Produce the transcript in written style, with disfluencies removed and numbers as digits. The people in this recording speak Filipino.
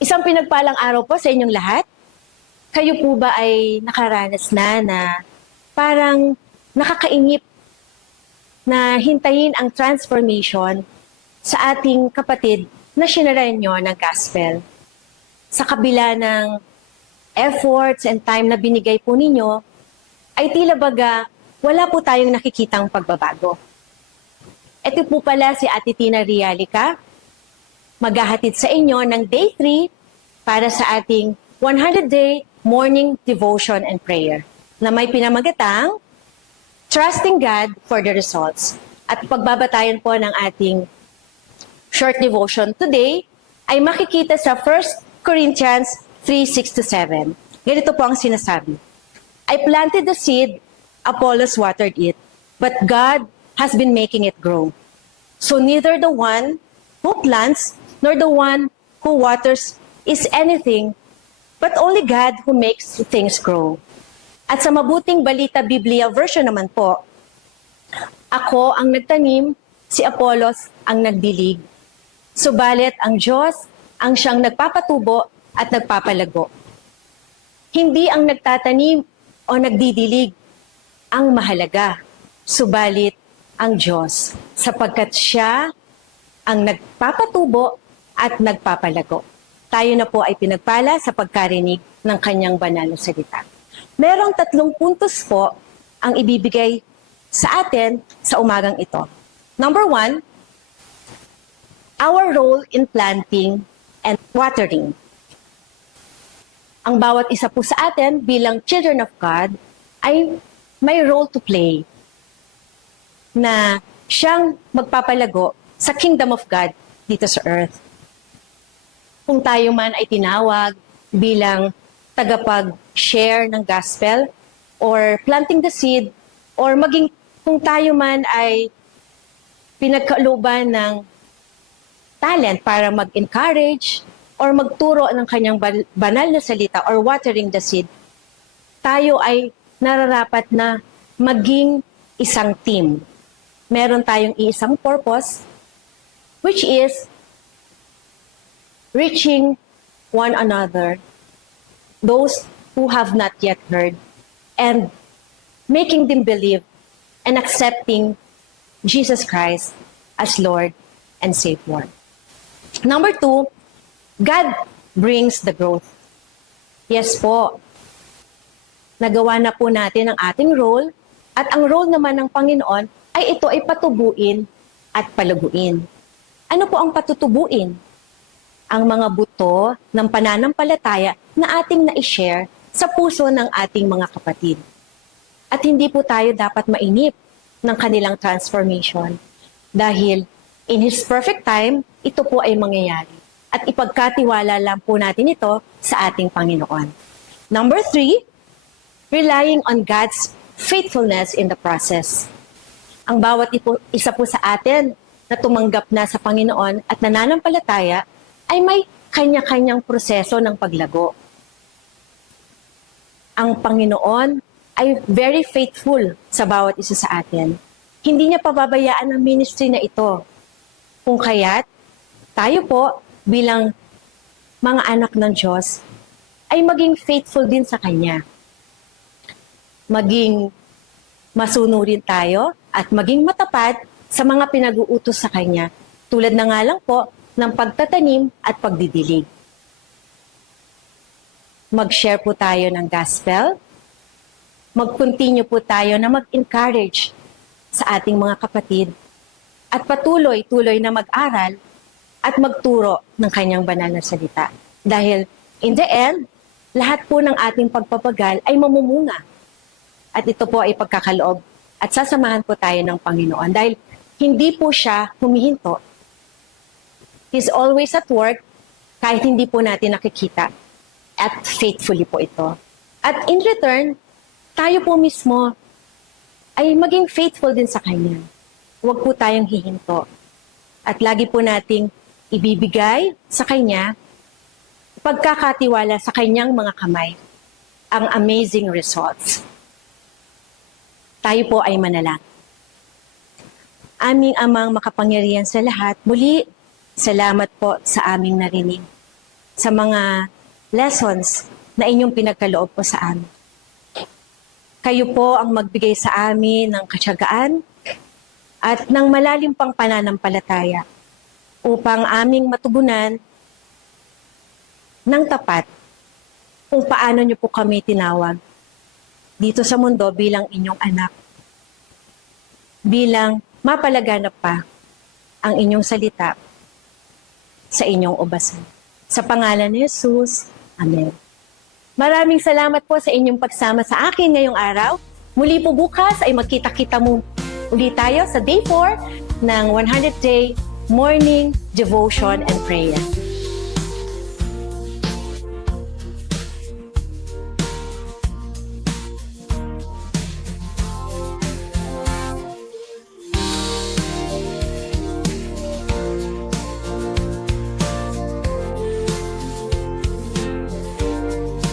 Isang pinagpalang araw po sa inyong lahat. Kayo po ba ay nakaranas na parang nakakainip na hintayin ang transformation sa ating kapatid na sinarayan nyo ng gospel? Sa kabila ng efforts and time na binigay po ninyo, ay tila baga wala po tayong nakikitang pagbabago. Ito po pala si Ate Tina Rialica, maghahatid sa inyo ng Day 3 para sa ating 100-day morning devotion and prayer na may pinamagatang Trusting God for the Results. At pagbabatayan po ng ating short devotion today ay makikita sa 1 Corinthians 3:6-7. Ganito po ang sinasabi. I planted the seed, Apollos watered it, but God has been making it grow. So neither the one who plants nor the one who waters is anything, but only God who makes things grow. At sa Mabuting Balita Biblia version naman po, ako ang nagtanim, si Apollos ang nagdilig. Subalit ang Diyos ang siyang nagpapatubo at nagpapalago. Hindi ang nagtatanim o nagdidilig ang mahalaga, subalit ang Diyos, sapagkat siya ang nagpapatubo at nagpapalago. Tayo na po ay pinagpala sa pagkarinig ng kanyang banal na salita. Merong 3 puntos po ang ibibigay sa atin sa umagang ito. Number 1, our role in planting and watering. Ang bawat isa po sa atin bilang children of God ay may role to play na siyang magpapalago sa kingdom of God dito sa earth. Kung tayo man ay tinawag bilang tagapag-share ng gospel or planting the seed or maging kung tayo man ay pinagkalooban ng talent para mag-encourage or magturo ng kanyang banal na salita or watering the seed, tayo ay nararapat na maging isang team. Meron tayong isang purpose, which is reaching one another, those who have not yet heard, and making them believe and accepting Jesus Christ as Lord and Savior. Number 2, God brings the growth. Yes po, nagawa na po natin ang ating role, at ang role naman ng Panginoon ay ito ay patubuin at palaguin. Ano po ang patutubuin? Ang mga buto ng pananampalataya na ating na-share sa puso ng ating mga kapatid. At hindi po tayo dapat mainip ng kanilang transformation dahil in His perfect time, ito po ay mangyayari. At ipagkatiwala lang po natin ito sa ating Panginoon. Number 3, relying on God's faithfulness in the process. Ang bawat isa po sa atin na tumanggap na sa Panginoon at nananampalataya ay may kanya-kanyang proseso ng paglago. Ang Panginoon ay very faithful sa bawat isa sa atin. Hindi niya pababayaan ang ministry na ito. Kung kaya't tayo po bilang mga anak ng Diyos ay maging faithful din sa Kanya. Maging masunurin tayo at maging matapat sa mga pinag-uutos sa Kanya. Tulad na nga lang po ng pagtatanim at pagdidilig. Mag-share po tayo ng gospel. Mag-continue po tayo na mag-encourage sa ating mga kapatid. At patuloy-tuloy na mag-aral at magturo ng kanyang banal na salita. Dahil in the end, lahat po ng ating pagpapagal ay mamumunga. At ito po ay pagkakaloob at sasamahan po tayo ng Panginoon. Dahil hindi po siya humihinto. He's always at work kahit hindi po natin nakikita. At faithfully po ito. At in return, tayo po mismo ay maging faithful din sa Kanya. Huwag po tayong hihinto. At lagi po nating ibibigay sa Kanya, pagkakatiwala sa Kanyang mga kamay, ang amazing results. Tayo po ay manalangin. Aming Amang makapangyarihan sa lahat, muli, salamat po sa aming narinig. sa mga lessons na inyong pinagkaloob po sa amin. Kayo po ang magbigay sa amin ng katyagaan at ng malalim pang pananampalataya upang aming matugunan ng tapat kung paano niyo po kami tinawag dito sa mundo bilang inyong anak. Bilang mapalaganap pa ang inyong salita sa inyong ubasan. Sa pangalan ni Jesus, Amen. Maraming salamat po sa inyong pagsama sa akin ngayong araw. Muli po bukas ay magkita-kita mo ulit tayo sa Day 4 ng 100 Day Morning Devotion and Prayer.